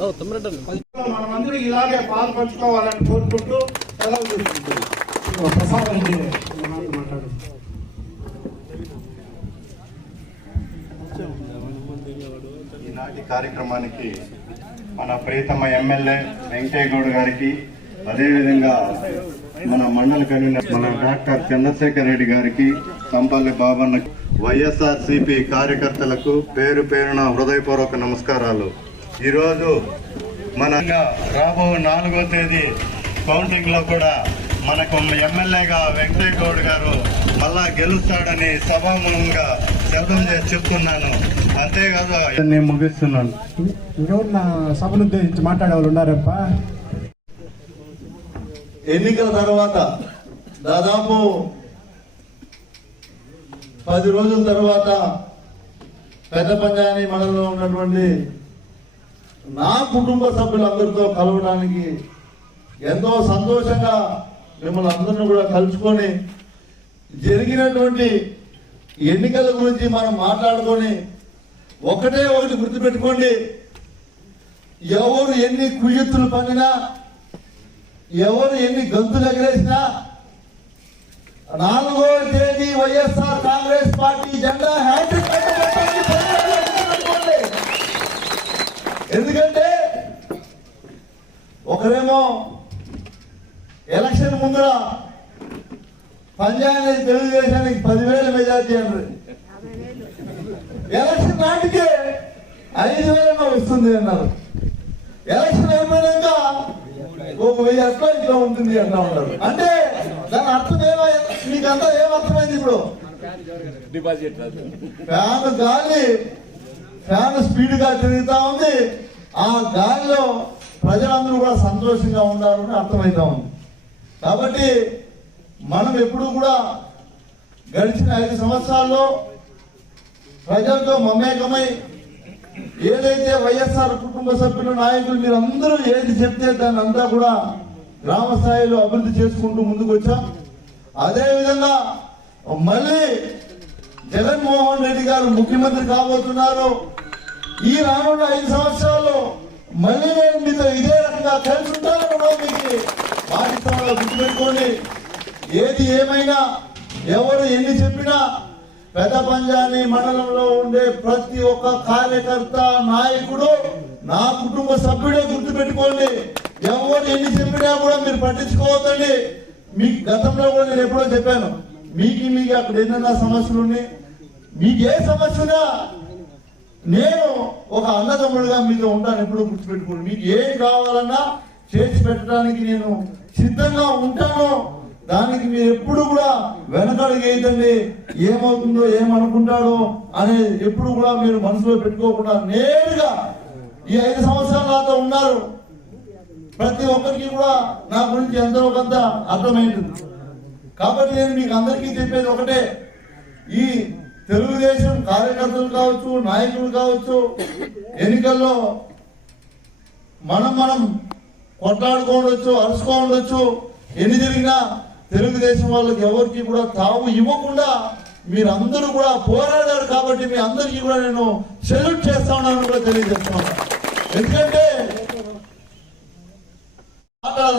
మనమందరం ఇలాగే పాల్పంచుకోవాలని కోరుకుంటూ సెలవు తీసుకుంటున్నాం. ప్రసాదం మాట్లాడు ఈనాటి కార్యక్రమానికి మన ప్రియతమ ఎమ్మెల్యే వెంకయ్య గౌడ్ గారికి అదేవిధంగా మన మండల కన్వీనర్ మన డాక్టర్ చంద్రశేఖర్ రెడ్డి గారికి సంపల్లి బాబన్న వైఎస్ఆర్ సిపి కార్యకర్తలకు పేరు పేరున హృదయపూర్వక నమస్కారాలు. ఈరోజు మన రాబో నాలుగో తేదీ కౌంటింగ్లో కూడా మనకు ఎమ్మెల్యేగా వెంకయ్య గౌడ్ గారు మళ్ళా గెలుస్తాడని సభాముఖంగా శబ్దం చేసి చెప్తున్నాను. అంతేకాదు నేను ముగిస్తున్నాను. ఇంకెవరు నా సభను ఉద్దేశించి మాట్లాడే ఉన్నారప్ప. ఎన్నికల తర్వాత దాదాపు పది రోజుల తర్వాత పెద్ద పంజాని మండలంలో ఉన్నటువంటి నా కుటుంబ సభ్యులందరితో కలవడానికి ఎంతో సంతోషంగా మిమ్మల్ని అందరిని కూడా కలుసుకొని జరిగినటువంటి ఎన్నికల గురించి మనం మాట్లాడుకొని ఒకటే ఒకటి గుర్తుపెట్టుకోండి. ఎవరు ఎన్ని కుయ్యెత్తులు పన్నినా ఎవరు ఎన్ని గంతులు ఎగరేసినా నాలుగో తేదీ వైఎస్ఆర్ కాంగ్రెస్ పార్టీ జెండా హ్యాట్రిక్ ఎందుకంటే ఒకరేమో ఎలక్షన్ ముందర పంజాబ్ తెలుగుదేశానికి పదివేల మెజార్టీ అన్నారు ఎలక్షన్ నాటికే ఐదు వేల వస్తుంది అన్నారు. ఎలక్షన్ అయిపోయినాక ఒక వెయ్యి అట్లా ఇట్లా ఉంటుంది అంటా ఉన్నారు. అంటే దాని అర్థం ఏమై మీకు అంతా ఏమర్థమైంది ఇప్పుడు? డిపాజిట్ ఫ్యాన్ గాలి ఫ్యాన్ స్పీడ్గా తిరుగుతా ఉంది. ఆ గాలిలో ప్రజలందరూ కూడా సంతోషంగా ఉండాలని అర్థమవుతా ఉంది. కాబట్టి మనం ఎప్పుడు కూడా గడిచిన ఐదు సంవత్సరాల్లో ప్రజలతో మమేకమై ఏదైతే వైఎస్ఆర్ కుటుంబ సభ్యులు నాయకులు మీరందరూ ఏది చెప్తే దాన్ని అంతా కూడా గ్రామ స్థాయిలో అభివృద్ధి చేసుకుంటూ ముందుకు వచ్చాం అదే విధంగా మళ్ళీ జగన్మోహన్ రెడ్డి గారు ముఖ్యమంత్రి కాబోతున్నారు ఈ రానున్న ఐదు సంవత్సరాల్లో మళ్ళీ నేను మీతో ఇదే రకంగా కలిసి కూడా మీకు పాకిస్తాన్లో గుర్తుపెట్టుకోండి. ఏది ఏమైనా ఎవరు ఎన్ని చెప్పినా పెద్ద పంజాని మండలంలో ఉండే ప్రతి ఒక్క కార్యకర్త నాయకుడు నా కుటుంబ సభ్యుడే గుర్తుపెట్టుకోండి. ఎవరు ఎన్ని చెప్పినా కూడా మీరు పట్టించుకోవద్దండి. మీకు గతంలో కూడా నేను ఎప్పుడో చెప్పాను మీకు మీకు అక్కడ ఏదైనా సమస్యలు ఉన్నాయి. మీకు ఏ సమస్య నేను ఒక అన్నదమ్ముడుగా మీతో ఉంటాను ఎప్పుడూ గుర్తుపెట్టుకోండి. మీకు ఏం కావాలన్నా చేసి పెట్టడానికి నేను సిద్ధంగా ఉంటాను. దానికి మీరు ఎప్పుడు కూడా వెనకడుగు ఏమవుతుందో ఏమనుకుంటాడో అనేది ఎప్పుడు కూడా మీరు మనసులో పెట్టుకోకుండా నేరుగా ఈ ఐదు సంవత్సరాలు నాతో ఉన్నారు. ప్రతి ఒక్కరికి కూడా నా గురించి ఎంతో కొంత అర్థమైంది. కాబట్టి నేను మీకు అందరికీ చెప్పేది ఒకటే. ఈ తెలుగుదేశం కార్యకర్తలు కావచ్చు నాయకులు కావచ్చు ఎన్నికల్లో మనం మనం కొట్లాడుకోవచ్చు అరుచుకోవచ్చు. ఎన్ని జరిగినా తెలుగుదేశం వాళ్ళకి ఎవరికి కూడా తావు ఇవ్వకుండా మీరందరూ కూడా పోరాడారు కాబట్టి మీ అందరికీ కూడా నేను సెల్యూట్ చేస్తా ఉన్నాను కూడా తెలియజేస్తున్నాను. ఎందుకంటే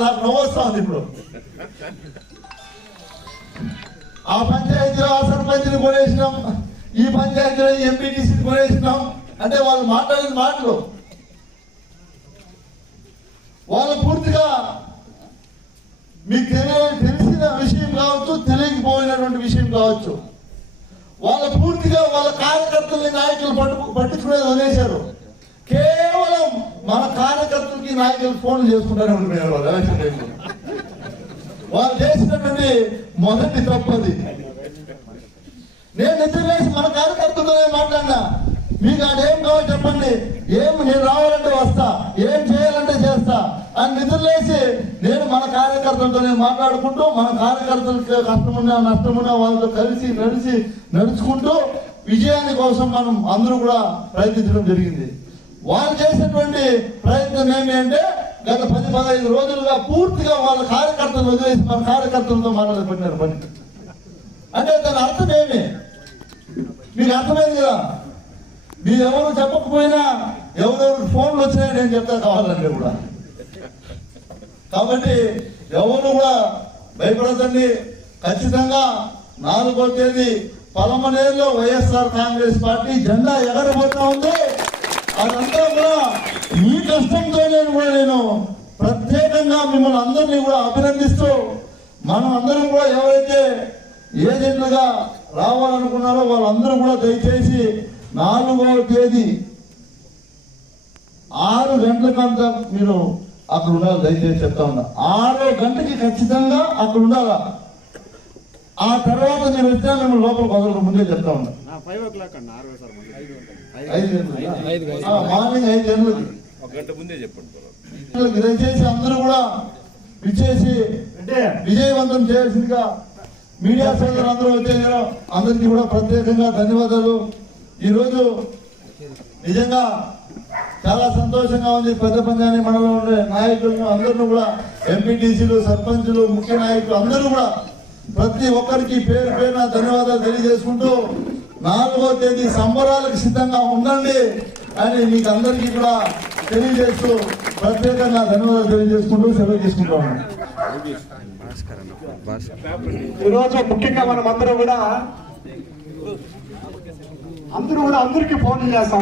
నాకు నవ్వొస్తా ఇప్పుడు. ఆ పంచాయతీలో ఆ సర్పంచ్ని కొనేసినాం. ఈ పంచాయతీలో ఎంపీటీసీ కొనేసినాం. అంటే వాళ్ళు మాట్లాడిన మాటలు. వాళ్ళు పూర్తిగా మీకు తెలియ తెలిసిన విషయం కావచ్చు తెలియకపోయినటువంటి విషయం కావచ్చు. వాళ్ళ పూర్తిగా వాళ్ళ కార్యకర్తల్ని నాయకులు పట్టు పట్టించుకునేది వదిలేశారు. కేవలం మన కార్యకర్తలకి నాయకులు ఫోన్లు చేసుకుంటానే ఉంటున్నారు వాళ్ళు. వాళ్ళు చేసినటువంటి మొదటి తప్పది నేను నిద్ర లేచి మన కార్యకర్తలతోనే మాట్లాడినా. మీకు ఆడ ఏం కావాలి చెప్పండి. ఏం నేను రావాలంటే వస్తా. ఏం చేయాలంటే చేస్తా. అని నిద్ర లేచి నేను మన కార్యకర్తలతోనే మాట్లాడుకుంటూ మన కార్యకర్తలకి కష్టమున్నా నష్టమున్నా వాళ్ళతో కలిసి నడిచి నడుచుకుంటూ విజయాన్ని కోసం మనం అందరూ కూడా ప్రయత్నించడం జరిగింది. వాళ్ళు చేసినటువంటి ప్రయత్నం ఏమి అంటే గత పది పదహైదు రోజులుగా పూర్తిగా వాళ్ళ కార్యకర్తలు వదిలేసి మన కార్యకర్తలతో మాట్లాడబడినారు పెట్టినారు పని. అంటే దాని అర్థం ఏమి? మీకు అర్థమైంది కదా? మీరు ఎవరు చెప్పకపోయినా ఎవరెవరు ఫోన్లు వచ్చినాయి నేను చెప్తా కావాలంటే కూడా. కాబట్టి ఎవరు కూడా భయపడదండి ఖచ్చితంగా నాలుగో తేదీ పలమనేరులో వైఎస్ఆర్ కాంగ్రెస్ పార్టీ జెండా ఎగరబోతా ఉంది. అదంతా కూడా మీ కష్టంతో నేను కూడా నేను ప్రత్యేకంగా మిమ్మల్ని అందరినీ కూడా అభినందిస్తూ మనం అందరం కూడా ఎవరైతే ఏజెంట్లుగా రావాలనుకున్నారో వాళ్ళందరూ కూడా దయచేసి నాలుగవ తేదీ ఆరు గంటలకంతా మీరు అక్కడ ఉండాలి దయచేసి చెప్తా ఉన్నా. ఆరో గంటకి ఖచ్చితంగా అక్కడ ఉండాలా? ఆ తర్వాత నేను వచ్చినా మేము లోపల వదలకు ముందే చెప్తా ఉన్నా. ఫైవ్ ఓ క్లాక్ అన్న ఆరు సార్ ఐదు గంటలకి. ఆ, మార్నింగ్ ఐదు గంటలకి. ఒక గంట ముందే చెప్పండి గంటలకి దయచేసి అందరూ కూడా విచ్చేసి విజయవంతం చేయాల్సిందిగా మీడియా సోదరులు అందరూ వచ్చేసారు అందరికీ కూడా ప్రత్యేకంగా ధన్యవాదాలు. ఈరోజు నిజంగా చాలా సంతోషంగా ఉంది. పెద్ద పంజాని మండలంలో ఉండే నాయకులను అందరిని కూడా ఎంపీటీసీలు సర్పంచులు ముఖ్య నాయకులు అందరూ కూడా ప్రతి ఒక్కరికి పేరు పేరున ధన్యవాదాలు తెలియజేసుకుంటూ నాలుగో తేదీ సంబరాలకు సిద్ధంగా ఉండండి అని మీకు అందరికీ కూడా తెలియజేస్తూ ప్రత్యేకంగా ధన్యవాదాలు తెలియజేసుకుంటూ సెలవు తీసుకుంటాము ఈరోజు ముఖ్యంగా మనం అందరూ కూడా అందరూ కూడా అందరికీ ఫోన్లు చేస్తాం.